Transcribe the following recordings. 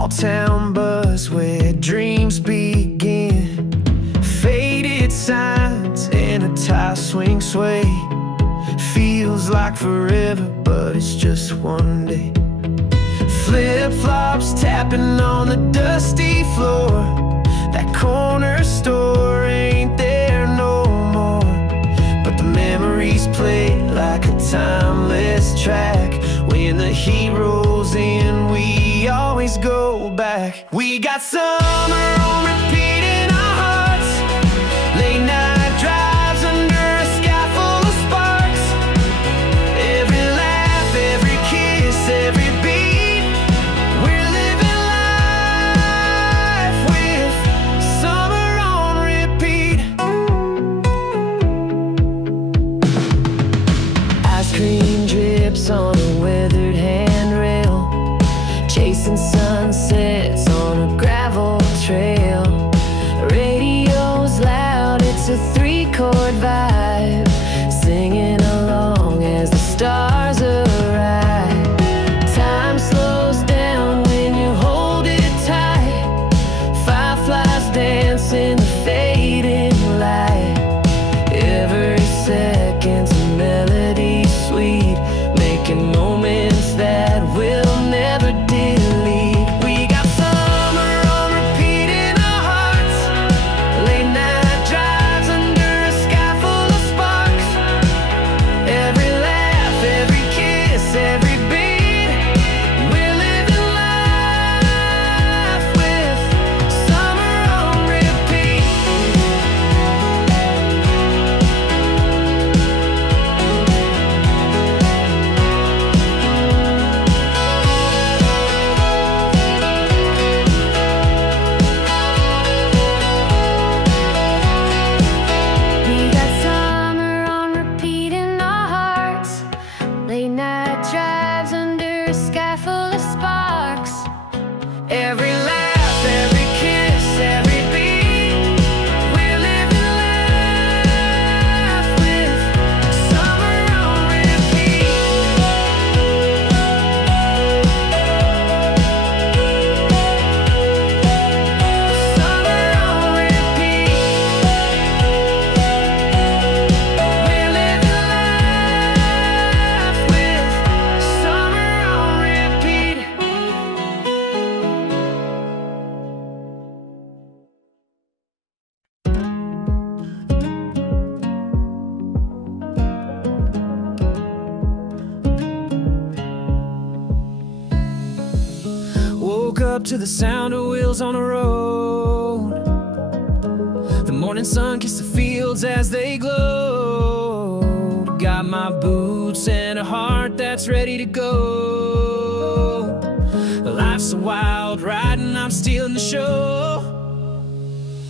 Small town buzz where dreams begin. Faded signs in a tire swing sway. Feels like forever, but it's just one day. Flip-flops tapping on the dusty floor. That corner store ain't there no more, but the memories play like a timeless track. When the heat rolls in, we always go back. We got summer on repeat in our hearts. Late night drives under a sky full of sparks. Every laugh, every kiss, every beat. We're living life with summer on repeat. Ice cream drips on a weathered handrail, chasing sunsets on a gravel trail. Radio's loud, it's a three-chord vibe, singing along as the stars arrive. Time slows down when you hold it tight. Fireflies dance in the fading light. Every second's a melody sweet, making moments that we'll never delete. We got summer on repeat in our hearts. Late night drives under a sky full of sparks. Every laugh, every kiss, every beat. We're living life with summer on repeat. We got summer on repeat in our hearts. Late night drives under a sky full of sparks. Every laugh, every kiss, every beat. We're living life with summer on repeat. Summer on repeat. We're living life with summer on repeat. Woke up to the sound of wheels on the road. The morning sun kissed the fields as they glowed. Got my boots and a heart that's ready to go. Life's a wild ride and I'm stealing the show.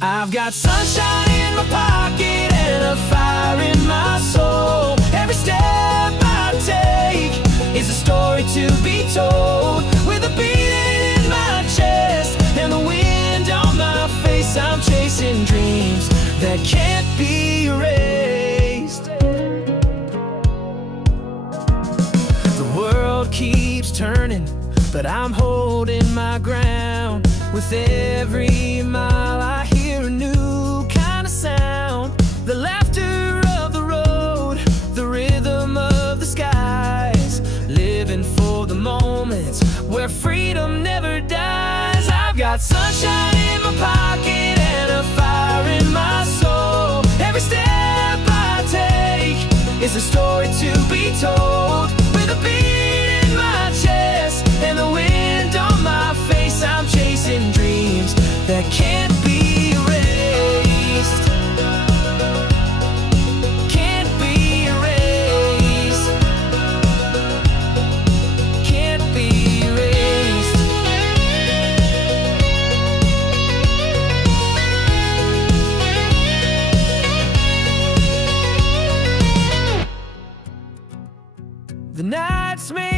I've got sunshine in my pocket and a fire in my soul. Every step I take is a story to be told. With a beat in my chest and the wind on my face, I'm chasing dreams that can't be erased. The world keeps turning, but I'm holding my ground. With every mile I hear a new kind of sound. The laughter of the road, the rhythm of the skies. Living for the moments where freedom never dies. I've got sunshine in my pocket and a fire in my soul. Every step I take is a story to be told. With a beat in my chest and the wind on my face, I'm chasing dreams that can't be erased. Can't be erased. Can't be erased. The nights may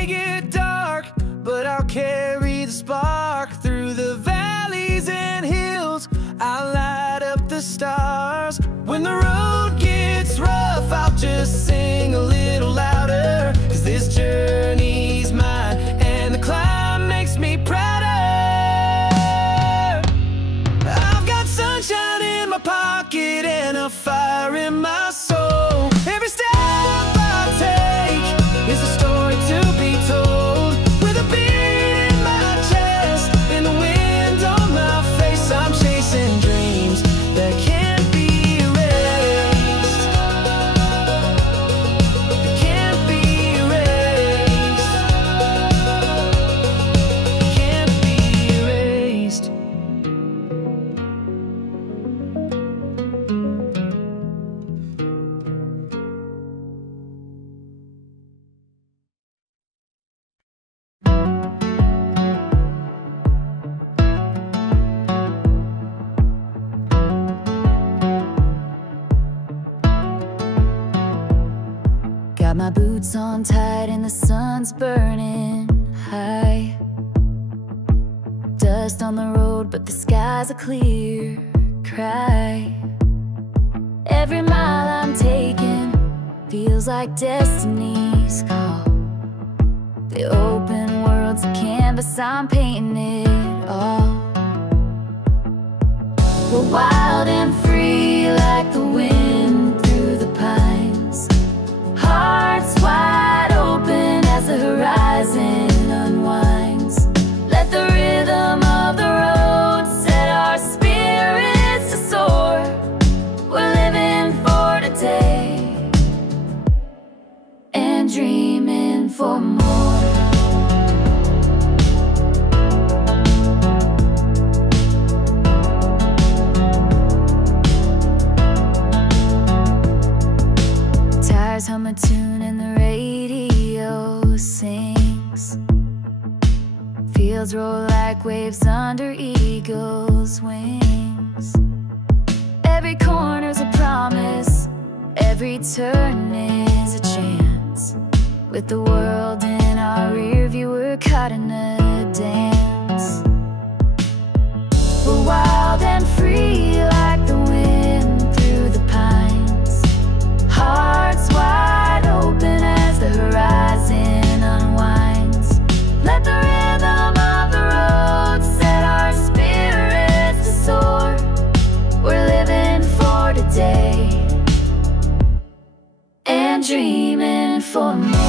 boots on tight and the sun's burning high. Dust on the road, but the skies are clear. Cry. Every mile I'm taking feels like destiny's call. The open world's a canvas, I'm painting it all. We're wild and free like the wind through the pines. Hearts wide open as the horizon unwinds. Let the rhythm of the road set our spirits to soar. We're living for today and dreaming for more. Tires hum a tune and the radio sings. Fields roll like waves under eagles' wings. Every corner's a promise, every turn is a chance. With the world in our rear view, we're caught in a dance. We're wild and free like the wind through the pines. Hearts wide open as the horizon unwinds. Let the rhythm of the road set our spirits to soar. We're living for today and dreaming for more.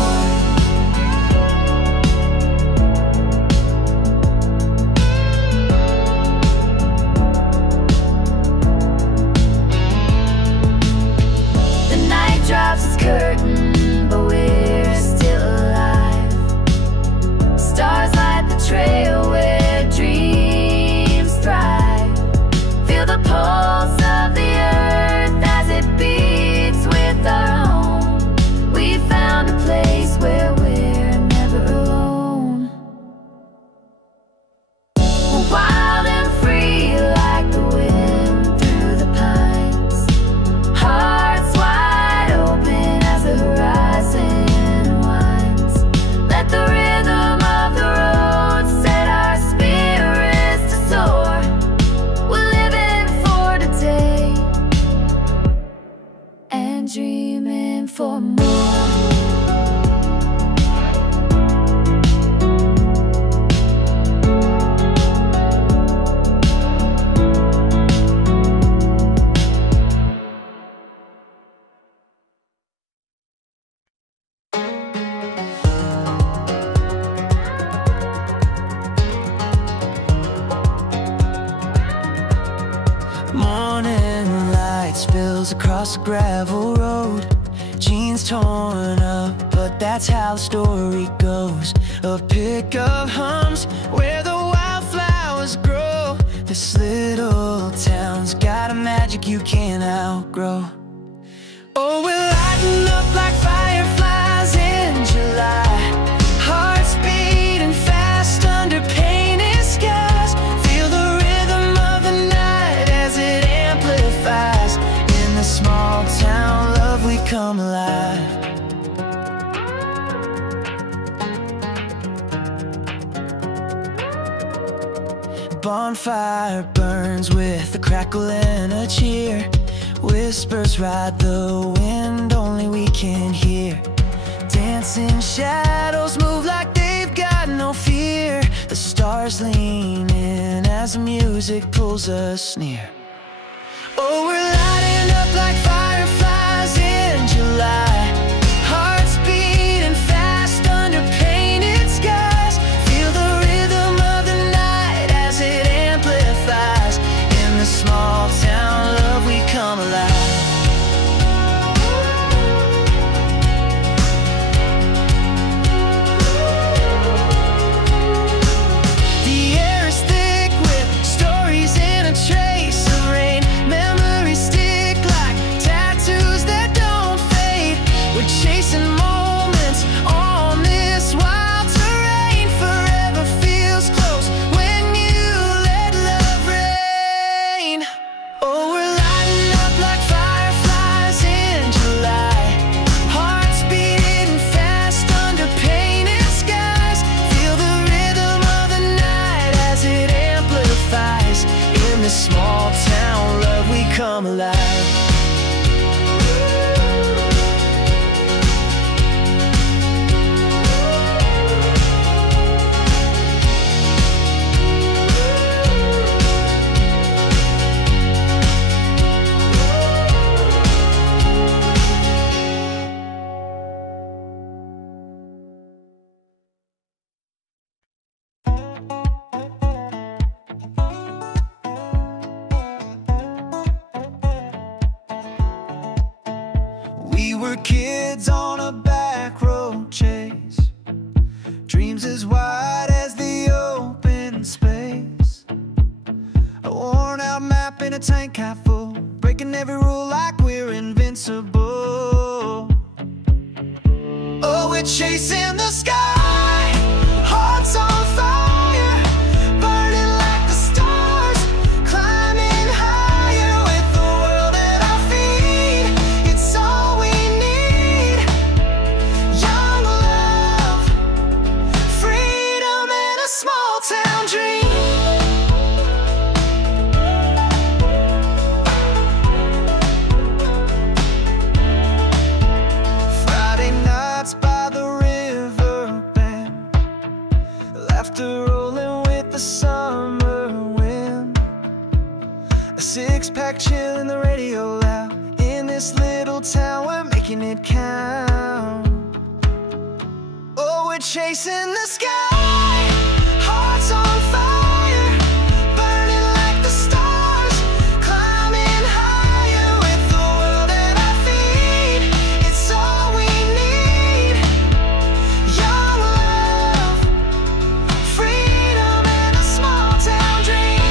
Drops its curtain, but we're still alive. Stars light the trail where dreams thrive. Feel the pulse of the earth as it beats with our own. We found a place where we're never alone. We're wild and free like the wind through the pines. Hearts wide open as the horizon winds. Let the rhythm of the road set our spirits to soar. We're living for today and dreaming for more. Morning light spills across the gravel road. Jeans torn up, but that's how the story goes. A pickup hums where the wildflowers grow. This little town's got a magic you can't outgrow. Oh, we're lighting up like fireflies in July. Hearts beating fast under painted skies. Feel the rhythm of the night as it amplifies. In the small town love we come alive. Bonfire burns with a crackle and a cheer. Whispers ride the wind, only we can hear. Dancing shadows move like they've got no fear. The stars lean in as the music pulls us near. Oh, we're lighting up like fireflies in July. Hearts beating fast under painted skies. Feel the rhythm of the night as it amplifies. In the small town love we come alive. The air is thick with stories in a trace of lap in a tank half full, breaking every rule like we're invincible. Oh, we're chasing the sky, hearts on fire, burning like the stars, climbing higher with the world at our feet. It's all we need. Young love, freedom, and a small town dream. Rolling with the summer wind, a six-pack chill in the radio loud. In this little town, we're making it count. Oh, we're chasing the sky, hearts on fire, burning like the stars, climbing higher with the world at our feet. It's all we need. Young love, freedom, and a small town dream.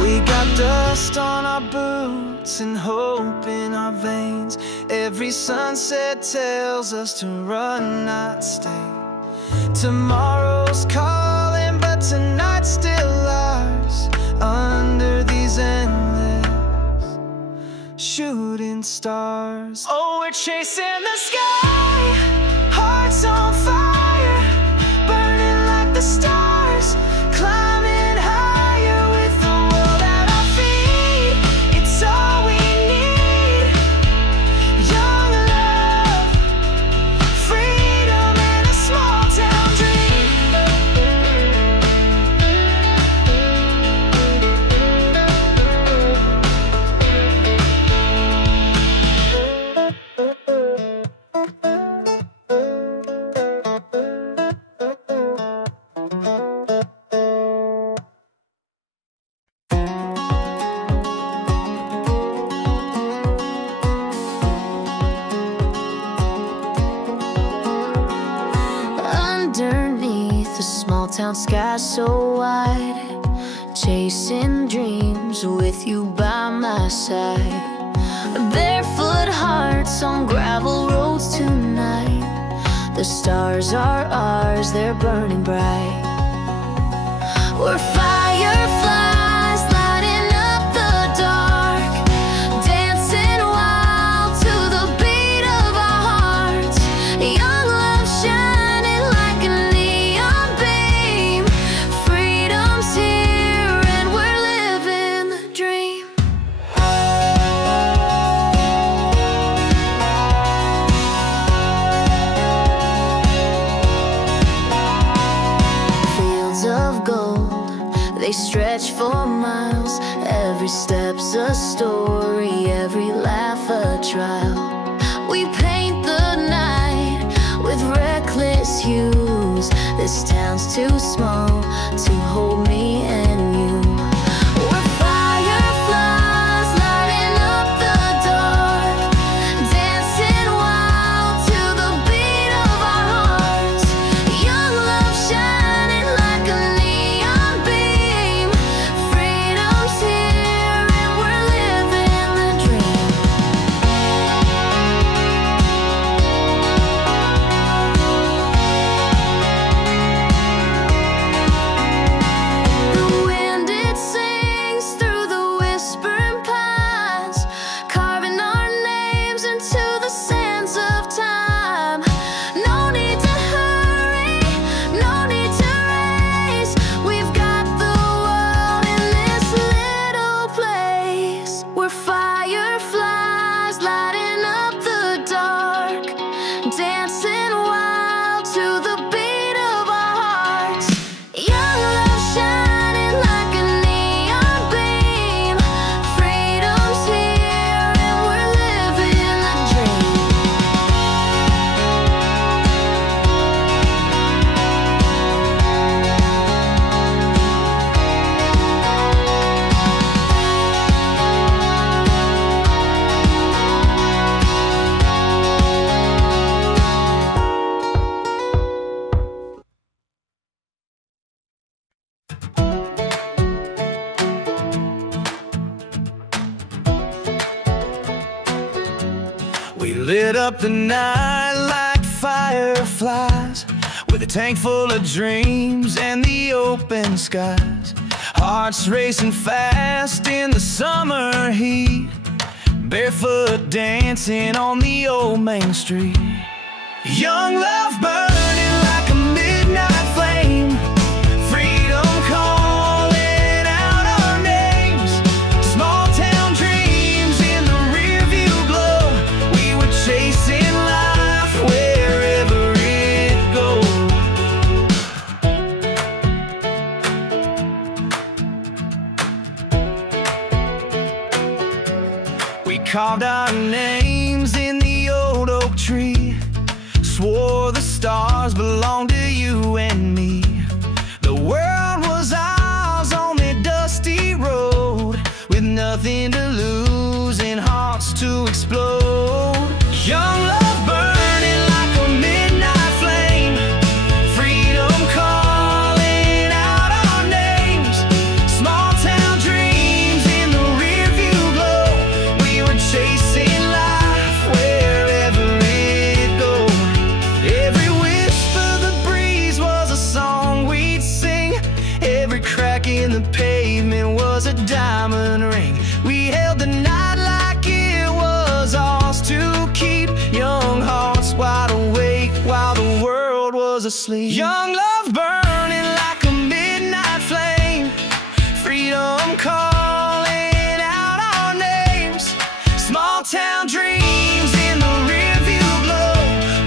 We got dust on our boots and hope in our veins. Every sunset tells us to run, not stay. Tomorrow's calling, but tonight's still ours. Under these endless shooting stars. Oh, we're chasing the sky, hearts on fire, burning like the stars, climbing higher with the world at our feet. It's all we need. Young love, freedom, and a small town dream. Underneath the small town sky so wide, chasing dreams with you by my side. Barefoot hearts on gravel roads tonight. The stars are ours, they're burning bright. We're fireflies lighting up the dark, dancing wild to the beat of our hearts. Young love shining like a neon beam. Freedom's here and we're living the dream. Fields of gold, they stretch for miles. Every step's a story, every laugh a trial. We paint the night with reckless hues. This town's too small to hold me and you. We're fireflies lighting up the dark, dancing wild to the beat of our hearts. Young love shining like a neon beam. Freedom's here and we're living the dream. We lit up the night like fireflies, with a tank full of dreams and the open skies. Hearts racing fast in the summer heat, barefoot dancing on the old main street. Young love burning like a midnight flame, freedom calling out our names. Small town dreams in the rear view glow, we were chasing life wherever it goes. We carved our names in the old oak tree, swore the stars belonged to you and me. The world was ours on that dusty road, with nothing to lose and hearts to explode. Young love burning like a midnight flame, freedom calling out our names. Small town dreams in the rear view glow, we were chasing life wherever it goes. Every whisper of the breeze was a song we'd sing, every crack in the pavement was a diamond ring. We held the night like it was ours to keep, young hearts wide awake while the world was asleep. Young love burning like a midnight flame, freedom calling out our names. Small town dreams in the rear view glow,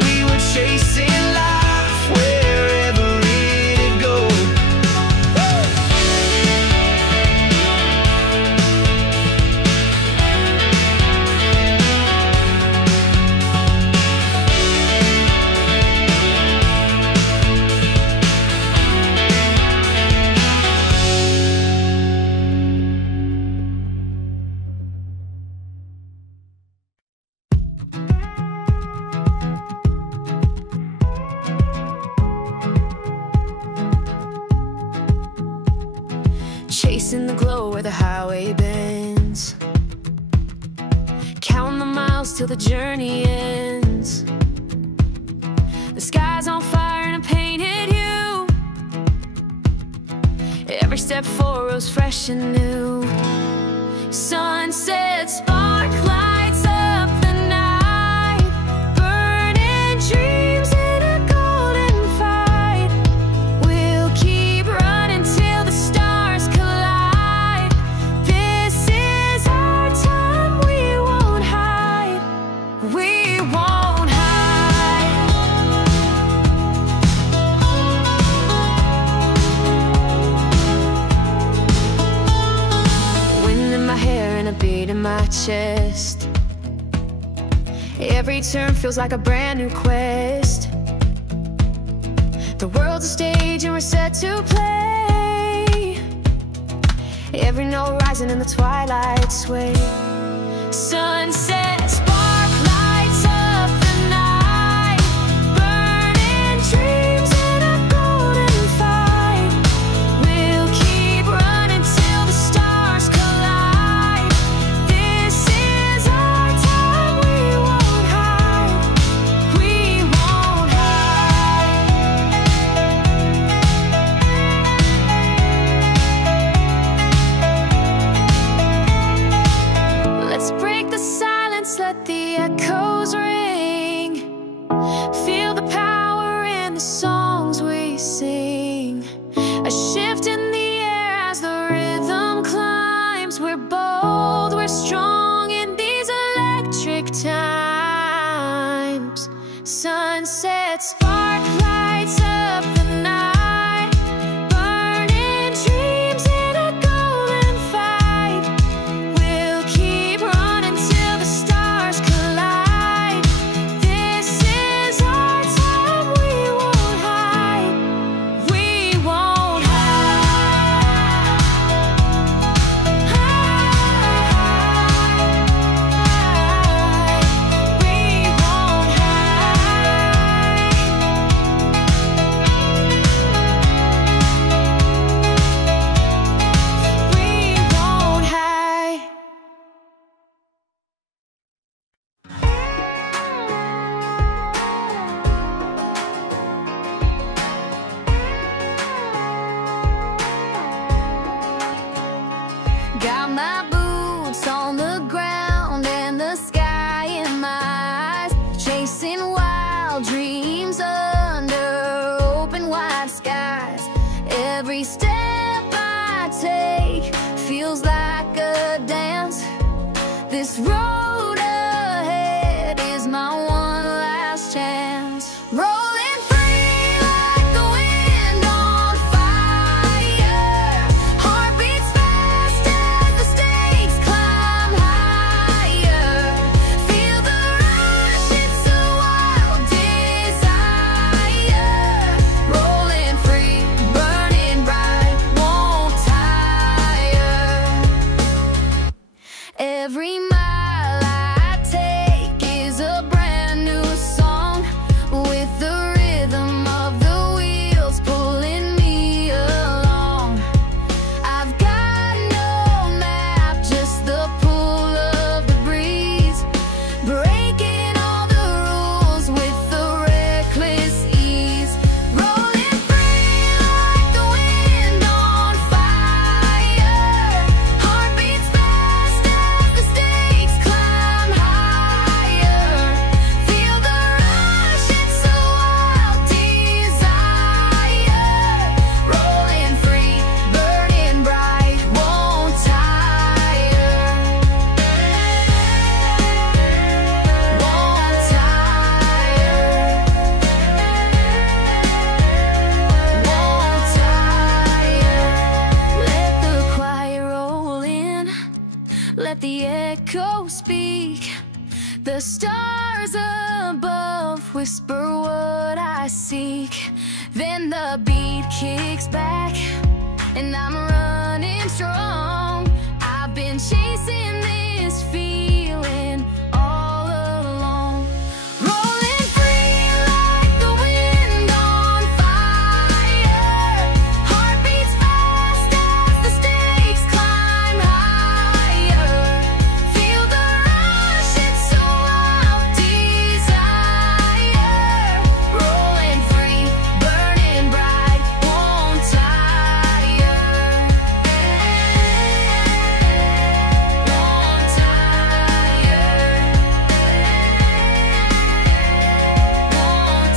we were chasing life wherever it goes. Chasing the glow where the highway bends, counting the miles till the journey ends. The sky's on fire and I painted you, every step forward was fresh and new. Sunset spark lights up the night, burning dreams in a golden fight. We'll keep running till the stars collide. This is our time, we won't hide. We won't hide. Wind in my hair and a beat in my chest, every turn feels like a brand new quest. The world's a stage and we're set to play, every note rising in the twilight sway. Sunset spark lights up the night, burning dreams in a golden fight. We'll keep running till the stars collide. This is our time, we won't hide. We won't hide. Let's break the silence, let the echoes ring. Feel the power in the songs we sing. A shift in the air as the rhythm climbs. We're bold, we're strong in these electric times. Sunset spark lights up the night, burning dreams in a golden fight. We'll keep running till the stars collide. This is our time, we won't hide. We won't hide. We won't hide. chasing wild dreams under open wide skies. Every step I take feels like a dance. This road ahead is my one last chance. Rolling free like the wind on fire. Heart beats fast as the stakes climb higher. Feel the rush, it's a wild desire. Rolling free, burning bright, won't tire. Every mile I take is a brand new song, with the rhythm of the wheels pulling me along. I've got no map, just the pull of the breeze, breaking all the rules with the reckless ease. Rolling free like the wind on fire. Heart beats fast as the stakes climb higher. Feel the rush, it's a wild desire. Rolling free, burning bright, won't tire. Won't tire. Won't tire. Let the choir roll in, let the echo speak. The stars above whisper what I seek. Then the beat kicks back, and I'm running strong. I've been chasing this feeling all along. Rolling free like the wind on fire. Heart beats fast as the stakes climb higher. Feel the rush, it's a wild desire. Rolling free, burning bright, won't tire. Won't tire. Won't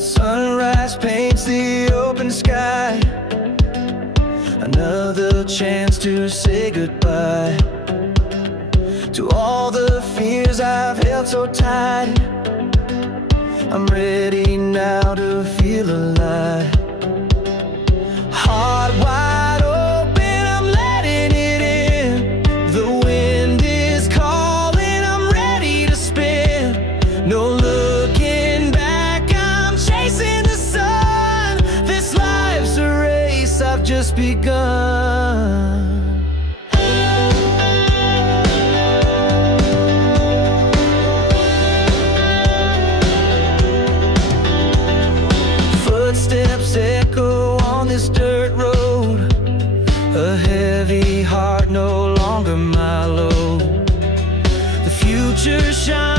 Sunrise paints the open sky, another chance to say goodbye to all the fears I've held so tight. I'm ready now to feel alive. Heart wide open, I'm letting it in. The wind is calling, I'm ready to spin. No looking back, I'm chasing the sun. This life's a race I've just begun. Footsteps echo on this dirt road, a heavy heart no longer my load. The future shines